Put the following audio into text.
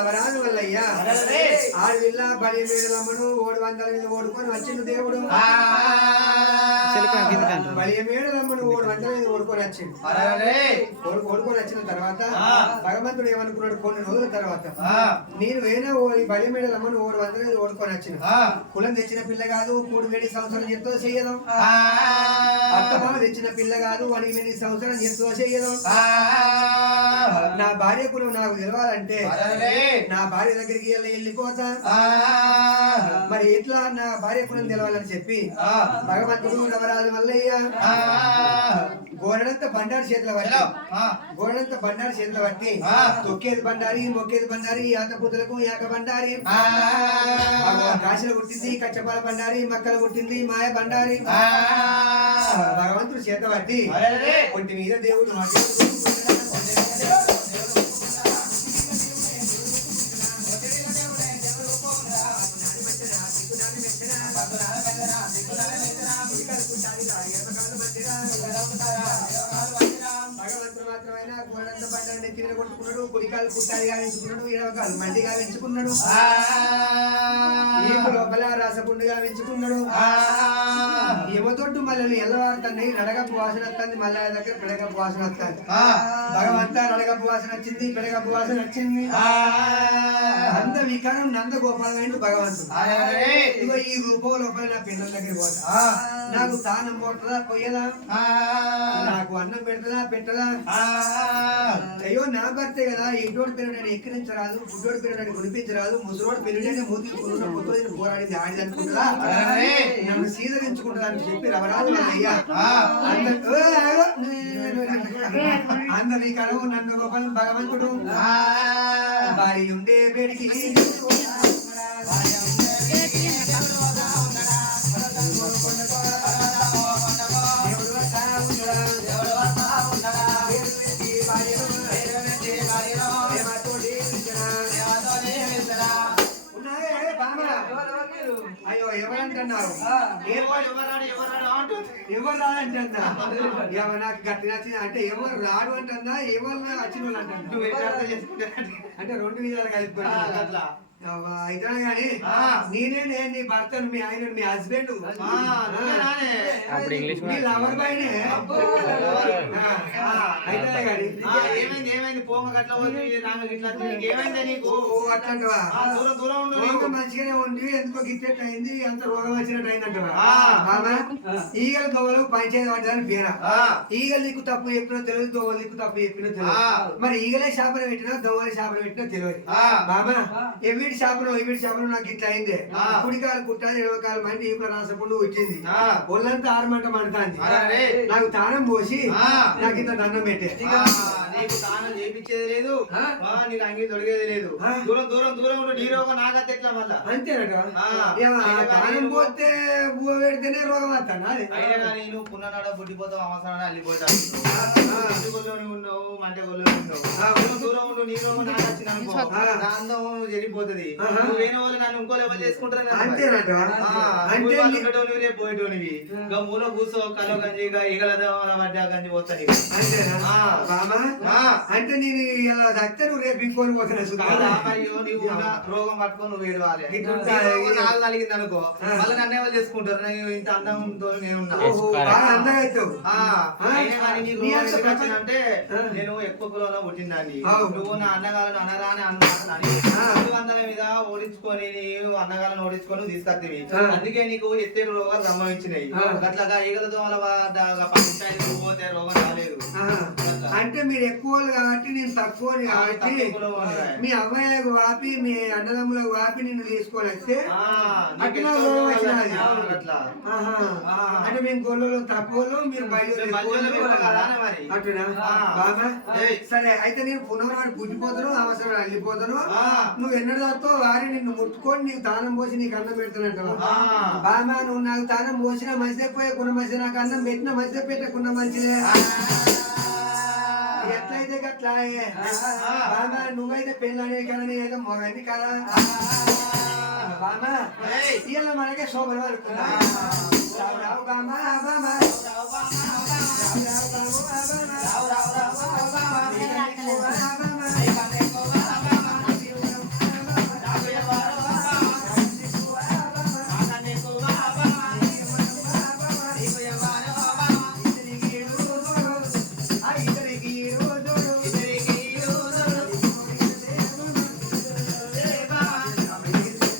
అవరాదు వల్లయ్యా ఆడవిల్ల బడి మేడలమ్మను 300 మీద ఓడుకొని వచ్చిండు దేవుడు బలి మేడలమ్మను 300 మీద ఓడుకొని వచ్చిండు ఓడుకొని వచ్చిన తర్వాత భగవంతుడు ఏమనుకున్నాడు కొన్ని రోజుల తర్వాత నేను వేనా బలి మేడలమ్మను 300 మీద ఓడుకొని వచ్చిన కులం తెచ్చిన పిల్ల కాదు 3 సంవత్సరం ఎంతో చెయ్యదు అత్తమామ తెచ్చిన పిల్ల కాదు 1 సంవత్సరం ఎంతో చెయ్యదు నా భార్య కులం నాకు తెలవాలంటే నా భార్య దగ్గరికి వెళ్ళిపోతా మరి ఎట్లా నా భార్య కులం తెలవాలని చెప్పి భగవంతుడు నవరాజు మల్లయ్య గోడంత బండారు చేతుల పట్టి తొక్కేది బండారి మొక్కేది బండారి యాత పూతలకు యాక బండారి కాశీలు పుట్టింది కచ్చపాల బండారి మక్కలు పుట్టింది మాయ బండారి భగవంతుడు చేత పట్టి ఒంటి మీద దేవుడు కొట్టుకున్నాడు కుడికాలు కుట్టాలి గావించుకున్నాడు ఎడవకాలు మండి గావించుకున్నాడు ఈపు లోపల రసపుండు గావించుకున్నాడు ఏమతోట్టు మళ్ళీ ఎల్లవారుతున్నాయి నడగప్పు వాసన వస్తుంది మళ్ళీ దగ్గర పిడగప్పు వాసన వస్తుంది భగవంతా నడగప్పు వాసన వచ్చింది పిడగప్పు వాసన వచ్చింది అంత వికారం నంద గోపాలం ఏంటి భగవంతుడు ఇగో ఈ రూపం లోపల నా పిల్లల దగ్గర పోతా నాకు తానం పోతుందా పోయదా నాకు అన్నం పెడతదా పెట్టదా అయ్యో నా భర్తే కదా ఎటోడి పెరుడని ఎక్కిరించరాదు బుడ్డోడి పెరుడని గుడిపించరాదు ముసలోడి పెరుడని మూతి పొద్దున పోరాడింది ఆడిది అనుకుంటుందా నన్ను సీదరించుకుంటుందా అని చెప్పి రవరాజు అయ్యా అందరి కరువు నన్ను గోపాలం భగవంతుడు వారి ఉండే పేడికి అయ్యో ఎవరంటున్నారు ఎవరు రాడంటన్నా నాకు గట్టి నచ్చింది అంటే ఎవరు రాడు అంటున్నా ఎవరు వచ్చిన వాళ్ళు అంటున్నా అంటే 2 విధాలు కలిపి అట్లా అయితే గాని నేనే నీ భర్తను మీ ఆయన మీ హస్బెండ్ మీ లవర్ బాయ్నే అయితే గాని ఏమైంది పోమ గట్ల ఏమైంది నీకు అట్లాంటివా దూరం ఉండు మంచిగానే ఉంది ఎందుకో గిట్టెట్ అయింది అంత రోగం వచ్చినట్టు అయిందంటవా బాబా ఈగలు దోవలు పంచాయతీ పడ్డారని పేర ఈగలు నీకు తప్పు చెప్పినా తెలియదు దోవలు నీకు తప్పు చెప్పినా తెలియదు మరి ఈగలే శాపన పెట్టినా దోవలే శాపన పెట్టినా తెలియదు బాబా వీడి షాపులో నాకు ఇట్లా అయింది కుడికాలు కుట్టాలి 20 కాలు మంది ఇప్పుడు రాసపుండు వచ్చింది ఒళ్ళంతా 6 మంట మండుతాంది నాకు తానం పోసి నాకు ఇంత దండం పెట్టే నీకు తానం చేయించేది లేదు నీకు అంగి తొడిగేది లేదు దూరం నీ రోగం నాకైతే ఎట్లా మళ్ళా అంతేనట తానం పోతే బువ్వ పెడితేనే రోగం వస్తాను అయినా కానీ నువ్వు పున్ననాడ బుడ్డిపోతావు అవసరం అల్లిపోతావు ఉన్నావు మంట గొల్లో ఉన్నావు దూరం ఉండు నీ రోగం నాకు వచ్చిన దాంతో వెళ్ళిపోతుంది వేరే వాళ్ళు నన్ను ఇంకో లెవెల్ చేసుకుంటారు పోయేటోనివి ఇంకా మూల కూర్చో కలో గంజి ఈగల మధ్య గంజి పోతాను అంటే నేను ఇలా దక్తే నువ్వు రేపు ఇంకోని రోగం పట్టుకొని నువ్వు ఏడవాలి నాకు కలిగింది అనుకో మళ్ళీ నన్ను ఎవరు చేసుకుంటారు ఇంత అందంతో నేను అంటే నేను ఎక్కువ కులంలో పుట్టిందాన్ని నువ్వు నా అన్నగాలను అనరాని అన్నగాల మీద ఓడించుకొని అన్నగాలను ఓడించుకొని తీసుకొచ్చేవి అందుకే నీకు ఎత్తేడు రోగాలు సంభవించినాయి అట్లాగా ఈగలతో పోతే రోగం రాలేదు అంటే మీరు ఎక్కువ కాబట్టి నేను తక్కువ కాబట్టి మీ అమ్మాయిలకు వాపి మీ అన్నదమ్ములకు వాపి నిన్ను తీసుకొని వస్తే అట్లా అంటే మేము గొల్లలో తక్కువ మీరు అట్లా బాగా సరే అయితే నేను పునర్వాడు పుట్టిపోతాను అవసరం వెళ్ళిపోతాను నువ్వు ఎన్నడతో వారి నిన్ను ముట్టుకొని నీకు తానం పోసి నీకు అన్నం పెడుతున్నట్టు బామా నువ్వు నాకు తానం పోసినా మంచిదే పోయే కొన్న మంచిది నాకు అన్నం పెట్టినా మంచిదే పెట్టకున్న మంచిదే ఎట్లయితే గట్లా బామా నువ్వైతే పెళ్ళనే కదా ఏదో మొగండి కదా బామా ఇలా మనకే శోభలు పడుతున్నా బామా బామా